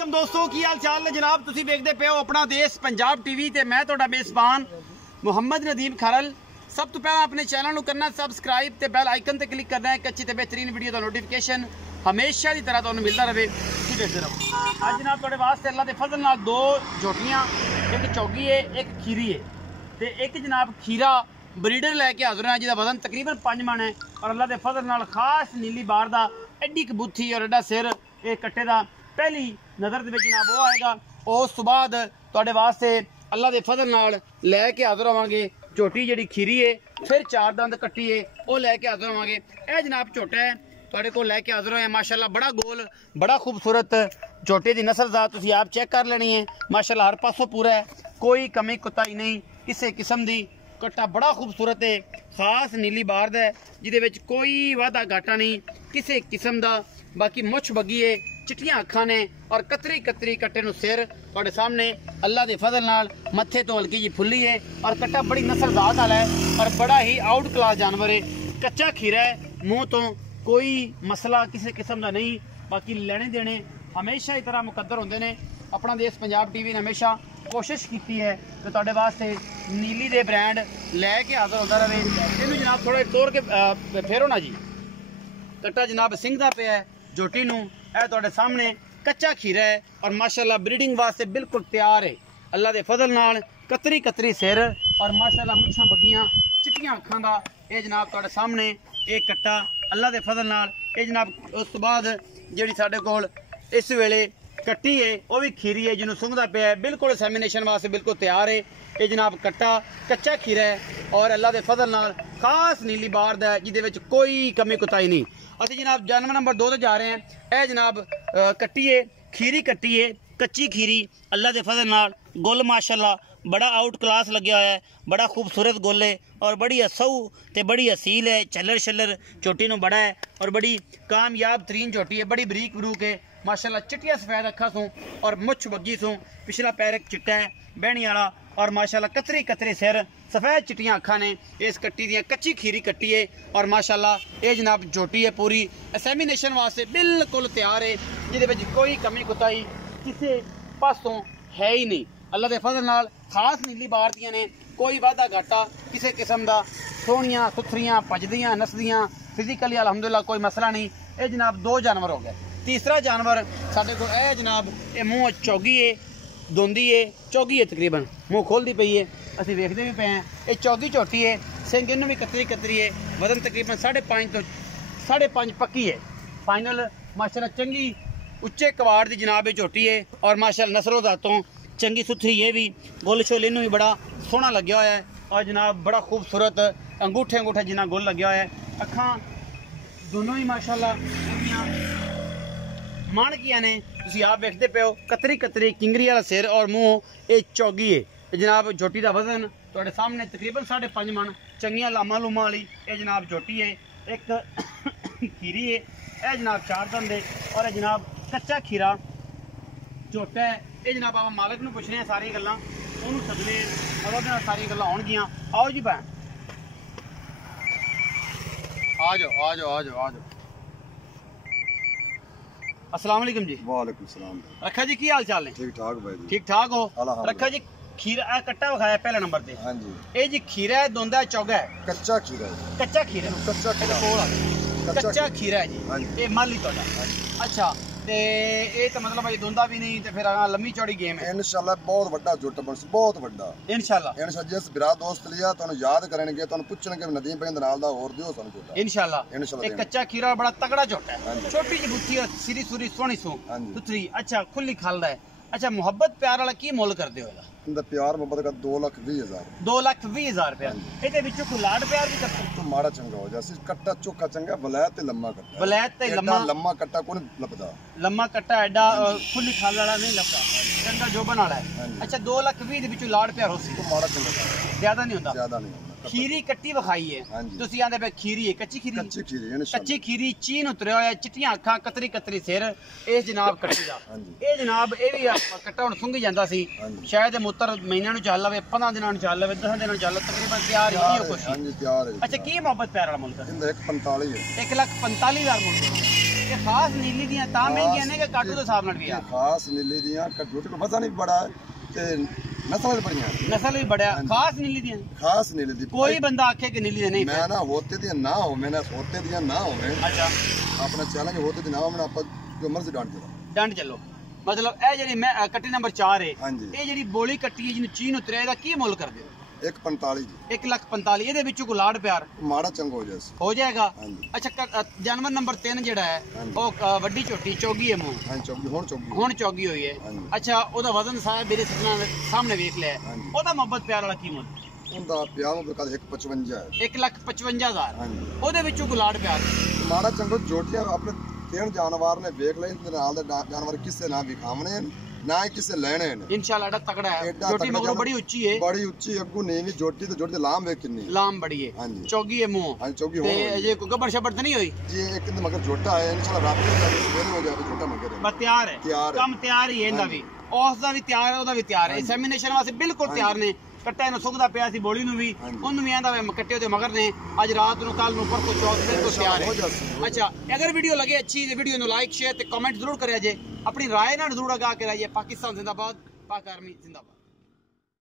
वालेकुम दोस्तों की हाल चाल है जनाब। तुसी देखते पे हो अपना देश पंजाब टीवी ते मैं तुहाडा मेज़बान मुहम्मद नदीम खरल। सब तो पहला अपने चैनल को करना सबसक्राइब ते बेल आइकन ते क्लिक करना है एक अच्छी ते बेहतरीन वीडियो का नोटिफिकेशन हमेशा की तरह तुहानू मिलता रहे। तुसीं देखते रहो। अज जनाब तुहाडे वास्ते अल्लाह के फजल नाल दो झोटियां, एक चौगी है एक खीरी है ते एक जनाब खीरा ब्रीडर लैके हाजिर है जिसका वजन तकरीबन 5 मन है और अल्लाह के फजल नाल खास नीली बार का एड्डी कबूथी और एड्डा सिर ये कट्टे का पहली नज़र के जनाब वो आएगा। उस तो बाद तुहाडे वास्ते अल्लाह के फजल नाल लैके हाजिर होवांगे झोटी जिहड़ी खीरी है, फिर 4 दंद कट्टी है वो लैके हाजिर होवांगे। यह जनाब झोटा है तुहाडे कोल लैके हाजिर होया माशाअल्लाह, बड़ा गोल बड़ा खूबसूरत झोटे की नस्ल दा तुसीं आप चेक कर लेनी है। माशाअल्लाह हर पासों पूरा है, कोई कमी कुताही नहीं किसी किस्म की। कट्टा बड़ा खूबसूरत है, खास नीली बार है जिहदे कोई वाधा घाटा नहीं किसी किस्म का। बाकी मुछ बगी है, चिट्टियां अखां ने और कतरी कतरी कट्टे नूं सिर तुहाडे सामने अल्लाह के फजल नाल मत्थे तो हल्की जी फुल्ली है और कट्टा बड़ी नस्लदार वाला है और बड़ा ही आउट क्लास जानवर है। कच्चा खीरा है, मुँह तो कोई मसला किसी किस्म का नहीं। बाकी लेने देने हमेशा ही तरह मुकद्दर होंदे ने। अपना देश पंजाब टीवी ने हमेशा कोशिश की है कि तुहाडे वास्ते नीली दे ब्रांड लैके हाजिर होता रहे। इनू जनाब थोड़ा तोड़ के फेरो ना जी। कट्टा जनाब सिंह दा पिया है, झोटी नूं है तुहाडे सामने कच्चा खीरा है और माशाअल्लाह ब्रीडिंग वास्ते बिल्कुल तैयार है। अल्लाह के फजल नाल कतरी कतरी सिर और माशाअल्लाह मुछां बगियां चिट्टियां अखां दा ये जनाब तुहाडे सामने एक कट्टा अल्लाह के फजल नाल ये जनाब। उस तो बाद जिहड़ी साडे कोल इस वेले कट्टी है वह भी खीरी है जिन्होंने सुंघदा पिया है, बिल्कुल सैमिनेशन वास्ते बिल्कुल तैयार है। ये जनाब कट्टा कच्चा खीरा है और अल्लाह के फजल नाल खास नीली बार दा जिहदे कोई कमी कुताही नहीं। असीं जनाब जानवर नंबर 2 ते जा रहे हैं। यह जनाब कट्टी है, खीरी कट्टी है, कच्ची खीरी अल्लाह के फजल नाल गुल माशाअल्लाह बड़ा आउट क्लास लग्या होया है, बड़ा खूबसूरत गुल है और बड़ी असऊ ते बड़ी असील है। छल्लर छल्लर झोटी नूं बड़ा है और बड़ी कामयाब तरीन झोटी है, बड़ी बरीक बरूक है माशाअल्लाह। चिट्टिया सफेद अखा सूं और मुछ बग्गी सूं, पिछला पैर एक चिट्टा है बहनी वाला और माशाअल्लाह कतरी कतरी सिर सफेद चिट्टियां अखा ने। इस कट्टी दियां कच्ची खीरी कट्टी है और माशाअल्लाह ये जनाब झोटी है पूरी एसेमिनेशन वास्ते बिल्कुल तैयार है जिहदे कोई कमी कुताही किसी पासों है ही नहीं। अल्लाह के फजल नाल खास नीली बार दियां ने, कोई वाधा घाटा किसी किस्म का। सोहणियां सुथरियां भजदियां नसदियां फिजिकली अलहमदुलिल्लाह कोई मसला नहीं। ये जनाब 2 जानवर हो गए। तीसरा जानवर साढ़े को है जनाब ये मुँह चौगी है, दोंदी है, चौगी है तकरीबन मुँह खोलती पई है, असीं वेखते भी पे हैं। ये चौगी झोटी है, सिंह इनू भी कतरी कतरी है, वजन तकरीबन 5.5 तो 5.5 पक्की है फाइनल। माशाअल्लाह चंगी उच्चे कवाड़ की जनाब ये झोटी है और माशाअल्लाह नस्लों दातों चंगी सुथरी है भी। गोल शोल इनू भी बड़ा सोहना लग्या होया है और जनाब बड़ा खूबसूरत अंगूठे अंगूठे जिन्ना गोल लग्या होया है। अखां दोनों ही माशाअल्लाह माणकियां ने, तुसीं आप देखते पे हो कतरी कतरी किंगरी वाला सिर और मुँह ये चौगी है जनाब। झोटी का वजन तुहाडे सामने तकरीबन 5.5 मन, चंगियां लामा लूमा वाली ये जनाब झोटी है। एक खीरी है, यह जनाब 4 दंद है और यह जनाब कच्चा खीरा झोटा है। ये जनाब आप मालिक नूं पुछने सारी गल्लां उहनूं सदने और उहदे नाल सारी गल्लां होणगियां। आओ जी भैन आ जाओ आ जाओ आ जाओ आ जाओ। अस्सलाम वालेकुम जी। वालेकुम सलाम। रखा जी की हाल चाल है? ठीक ठाक भाई जी। ठीक ठाक हो? रखा जी खीरा कट्टा विखाया पहले नंबर पे। हां जी। ये जी खीरा है, दोंदा है, चौगा है? कच्चा खीरा है। कच्चा खीरा, कच्चा खीरा, कच्चा खीरा है जी। ये माली तोड़ा। अच्छा ते ये तो मतलब भाई दोंदा भी नहीं ते फिर लम्मी चौड़ी गेम है। इंशाल्लाह बहुत बड़ा जुट बन बहुत बड़ा इंशाल्लाह जिस बिरा दोस्त लिया तुहानू याद करनगे तुहानू पुछणगे नदीम भाई दे नाल दा और दियो सानू जुट इंशाल्लाह। एक कच्चा खीरा बड़ा तगड़ा जुट है, छोटी जी बुत्ती है, सिरी सुरी सोहनी सो सुथरी। अच्छा खुली खालदा है। अच्छा मोहब्बत प्यार वाला की मोल करदे हो इहदा? इंदा प्यार मोहब्बत का 2,20,000 2,20,000 रुपया। ਇਹਦੇ ਵਿੱਚੋਂ ਕੋਈ ਲਾਡ ਪਿਆਰ ਵੀ ਕਰਦਾ ਤੂੰ ਮਾੜਾ ਚੰਗਾ ਹੋ ਜਾ ਸੀ। ਕੱਟਾ ਚੋਕਾ ਚੰਗਾ ਬਲੈਤ ਤੇ ਲੰਮਾ ਕੱਟਾ, ਬਲੈਤ ਤੇ ਲੰਮਾ ਕੱਟਾ ਕੋਈ ਲੱਭਦਾ, ਲੰਮਾ ਕੱਟਾ ਐਡਾ ਖੁੱਲੀ ਖਾਲ ਵਾਲਾ ਨਹੀਂ ਲੱਭਦਾ, ਚੰਗਾ ਜੋਬਨ ਵਾਲਾ ਹੈ। ਅੱਛਾ 2,20,000 ਦੇ ਵਿੱਚੋਂ ਲਾਡ ਪਿਆਰ ਹੋ ਸੀ ਤੂੰ ਮਾੜਾ ਚੰਗਾ ਜ਼ਿਆਦਾ ਨਹੀਂ ਹੁੰਦਾ? ਜ਼ਿਆਦਾ ਨਹੀਂ ਹੁੰਦਾ। खीरी कट्टी विखाई है तुसीं आंदे पे खीरी है, कच्ची खीरी, कच्ची खीरी चीन उतरिया होया, चिट्टियां अखां कतरी कतरी सिर इस जनाब कट्टी दा। ये जनाब ये भी कट्टा हुण सुंघी जांदा सी, शायद मूत्र महीनों नूं चल लवे, 15 दिनां नूं चल लवे, 10 दिनां नूं चल, तकरीबन तैयार ही कुछ। हां जी तैयार है। अच्छा की मोहब्बत प्यार वाला मुल्क? 145 है। 1,45,000 मुल्क। ਇਹ ਖਾਸ ਨੀਲੀ ਦੀਆਂ ਤਾਂ ਮਹਿੰਗੀਆਂ ਨੇ ਕਿ ਕਾਟੂ ਦੇ ਹਿਸਾਬ ਨਾਲ ਵੀ ਆ? ਖਾਸ ਨੀਲੀ ਦੀਆਂ ਕੱਟੂ ਤੇ ਪਤਾ ਨਹੀਂ ਬੜਾ ਤੇ ਨਸਲ ਵੀ ਬੜੀਆਂ ਨਸਲ ਵੀ ਬੜਿਆ ਖਾਸ ਨੀਲੀ ਦੀਆਂ ਖਾਸ ਨੀਲੀ ਦੀ ਕੋਈ ਬੰਦਾ ਆਖੇ ਕਿ ਨੀਲੀ ਦੇ ਨਹੀਂ ਮੈਂ ਨਾ ਹੋਤੇ ਦੀਆਂ ਨਾ ਹੋਵੇ ਨਾ ਹੋਤੇ ਦੀਆਂ ਨਾ ਹੋਵੇ ਅੱਛਾ ਆਪਣਾ ਚੈਲੰਜ ਹੋਤੇ ਦੀ ਨਾ ਹੋਵੇ ਆਪਾਂ ਜੋ ਮਰਜ਼ੀ ਡੰਡ ਚੱਲੋ ਮਤਲਬ ਇਹ ਜਿਹੜੀ ਮੈਂ ਕੱਟੀ ਨੰਬਰ 4 ਹੈ ਹਾਂਜੀ ਇਹ ਜਿਹੜੀ ਬੋਲੀ ਕੱਟੀ ਹੈ ਜਿਹਨੂੰ ਚੀਨ ਉਤਰਿਆ ਇਹਦਾ ਕੀ ਮੁੱਲ ਕਰਦੇ ਹੋ? 145 ਜੀ 1,45,000 ਇਹਦੇ ਵਿੱਚੋਂ ਕੋਈ ਲਾੜ ਪਿਆਰ ਮਾੜਾ ਚੰਗਾ ਹੋ ਜਾਏ ਹੋ ਜਾਏਗਾ? ਹਾਂਜੀ ਅੱਛਾ ਜਾਨਵਰ ਨੰਬਰ 3 ਜਿਹੜਾ ਹੈ ਉਹ ਵੱਡੀ ਝੋਟੀ ਚੌਗੀ ਹੈ ਮੂੰਹ ਹਾਂਜੀ ਚੌਗੀ ਹੁਣ ਚੌਗੀ ਹੋਈ ਹੈ ਹਾਂਜੀ। ਅੱਛਾ ਉਹਦਾ ਵਜ਼ਨ ਸਾਰਾ ਮੇਰੇ ਸਾਹਮਣੇ ਵੇਖ ਲਿਆ ਹਾਂਜੀ। ਉਹਦਾ ਮੁਹੱਬਤ ਪਿਆਰ ਵਾਲਾ ਕੀ ਮੁੱਲ? ਉਹਦਾ ਪਿਆਰ ਉਹ ਕਦ 155 ਹੈ 1,55,000 ਹਾਂਜੀ ਉਹਦੇ ਵਿੱਚੋਂ ਕੋਈ ਲਾੜ ਪਿਆਰ ਮਾੜਾ ਚੰਗਾ ਜੋਟੀਆਂ ਆਪਣੇ ਤਿੰਨ ਜਾਨਵਰ ਨੇ ਵੇਖ ਲਏ ਤੇ ਨਾਲ ਦੇ ਜਾਨਵਰ ਕਿਸੇ ਨਾ ਵਿਖਾਵਣੇ ਨਾ ਹੀ ਕਿਸੇ ਲੈਣੇ ਨੇ ਇਨਸ਼ਾਅੱਲਾ ਐਡਾ ਤਕੜਾ ਹੈ ਝੋਟੀ ਮਗਰੋਂ ਬੜੀ ਉੱਚੀ ਹੈ ਬੜੀ ਉੱਚੀ ਅੱਗੂ ਨੀਵੀਂ ਜੋਟੀ ਤੇ ਜੋਟੀ ਦੇ ਲਾਮ ਵੇਖ ਕਿੰਨੀ ਲਾਮ ਬੜੀ ਹੈ ਹਾਂਜੀ ਚੌਗੀ ਹੈ ਮੂੰਹ ਹਾਂਜੀ ਚੌਗੀ ਤੇ ਹੋਣ ਅਜੇ ਕੋਈ ਗੱਬਰ ਸ਼ਬਰ ਤਾਂ ਨਹੀਂ ਹੋਈ ਜੀ ਇੱਕ ਦਿਨ ਮਗਰ ਜੋਟਾ ਹੈ ਇਨਸ਼ਾਅੱਲਾ ਰੱਬ ਨੇ ਸਵੇਰੇ ਹੋ ਜਾਵੇ ਜੋਟਾ ਮਗਰ ਬਸ ਤਿਆਰ ਹੈ ਤਿਆਰ ਹੈ। ਕੰਮ ਤਿਆਰ ਹੀ ਹੈ ਇਹਦਾ ਵੀ ਉਸ ਦਾ ਵੀ ਤਿਆਰ ਹੈ ਉਹਦਾ ਵੀ ਤਿਆਰ ਹੈ ਐਗਜ਼ਾਮੀਨੇਸ਼ਨ ਵਾਸਤੇ ਬਿਲਕੁਲ ਤਿਆਰ ਨੇ ਕੱਟਾ ਇਹਨੂੰ ਸੁੱਕਦਾ ਪਿਆ ਸੀ ਬੋਲੀ ਨੂੰ ਵੀ ਉਹਨੂੰ ਵੀ ਆਂਦਾ ਮੈਂ ਕੱਟੇ ਉਹਦੇ ਮਗਰ ਨੇ ਅੱਜ ਰਾਤ ਨੂੰ ਕੱਲ ਨੂੰ ਪਰਸੋਂ ਚੌਥ ਬਿਲਕੁਲ ਤਿਆਰ ਹੈ ਅੱਛਾ ਅਗਰ ਵੀਡੀਓ ਲਗੇ ਅੱਛੀ ਤੇ ਵੀਡੀਓ ਨੂੰ ਲਾਈਕ ਸ਼ੇਅਰ ਤੇ ਕਮੈਂਟ ਜ਼ਰੂਰ ਕਰਿਆ ਜੇ ਆਪਣੀ ਰਾਏ ਨਾਲ ਜ਼ਰੂਰ ਆਗਾਹ ਕਰਿਆ ਜੇ ਪਾਕਿਸਤਾਨ ਜ਼ਿੰਦਾਬਾਦ ਪਾਕ ਆਰਮੀ ਜ਼ਿੰਦਾਬਾਦ।